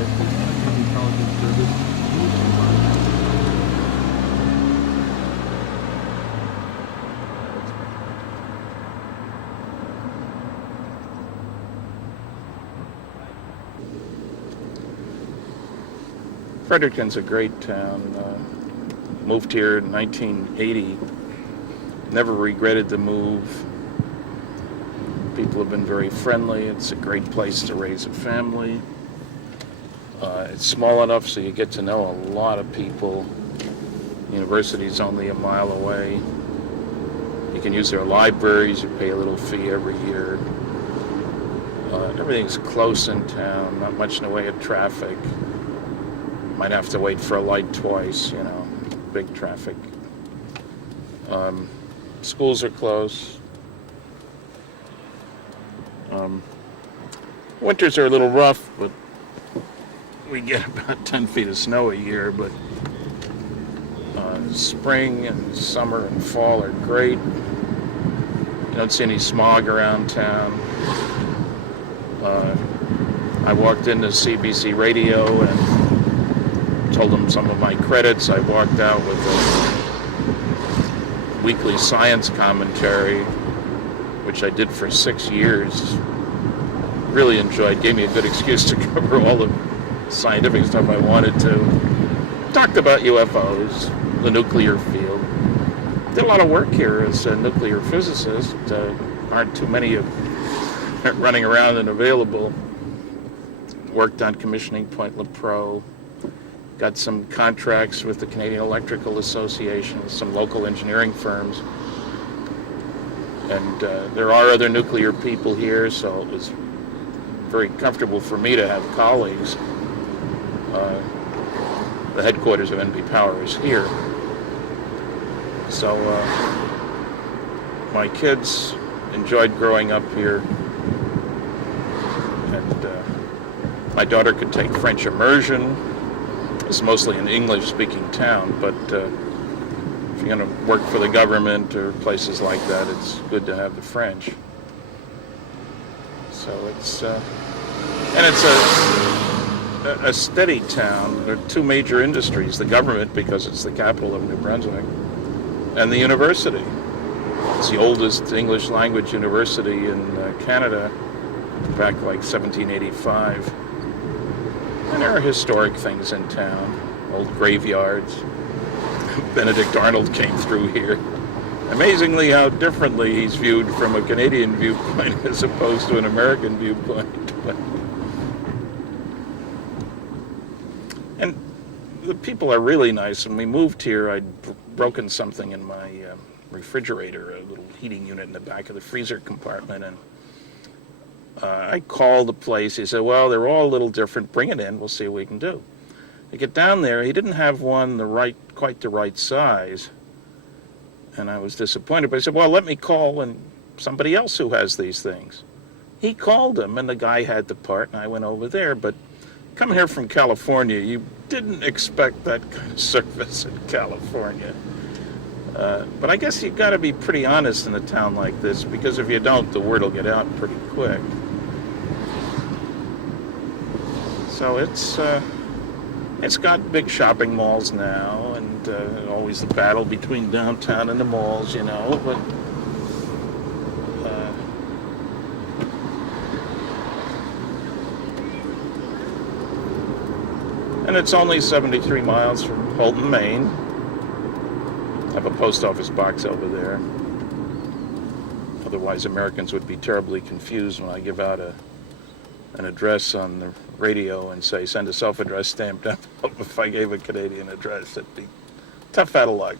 that this type of intelligence service needs to run. Fredericton's a great town. Moved here in 1980. Never regretted the move. People have been very friendly. It's a great place to raise a family. It's small enough so you get to know a lot of people. University's only a mile away. You can use their libraries. You pay a little fee every year. Everything's close in town. Not much in the way of traffic. Might have to wait for a light twice, you know, big traffic. Schools are close. Winters are a little rough, but we get about 10 feet of snow a year, but spring and summer and fall are great. You don't see any smog around town. I walked into CBC radio and told them some of my credits. I walked out with a weekly science commentary, which I did for 6 years. Really enjoyed. Gave me a good excuse to cover all the scientific stuff I wanted to. Talked about UFOs, the nuclear field. Did a lot of work here as a nuclear physicist. Aren't too many of running around and available. Worked on commissioning Point LaPro. Got some contracts with the Canadian Electrical Association, some local engineering firms. And there are other nuclear people here, so it was very comfortable for me to have colleagues. The headquarters of NP Power is here. So my kids enjoyed growing up here. And my daughter could take French immersion. It's mostly an English-speaking town, but if you're going to work for the government or places like that, it's good to have the French. So it's and it's a steady town. There are two major industries: the government, because it's the capital of New Brunswick, and the university. It's the oldest English language university in Canada, back like 1785. And there are historic things in town, old graveyards. Benedict Arnold came through here. Amazingly how differently he's viewed from a Canadian viewpoint as opposed to an American viewpoint. And the people are really nice. When we moved here, I'd broken something in my refrigerator, a little heating unit in the back of the freezer compartment, and I called the place. He said, well, they're all a little different. Bring it in. We'll see what we can do. I get down there. He didn't have one quite the right size. And I was disappointed. But I said, well, let me call and somebody else who has these things. He called him, and the guy had the part, and I went over there. But coming here from California, you didn't expect that kind of service in California. But I guess you've got to be pretty honest in a town like this, because if you don't, the word will get out pretty quick. So it's got big shopping malls now, and always the battle between downtown and the malls, you know. But and it's only 73 miles from Holton, Maine. I have a post office box over there. Otherwise, Americans would be terribly confused when I give out an address on the radio and say, send a self-addressed stamped envelope. If I gave a Canadian address, it'd be tough out of luck.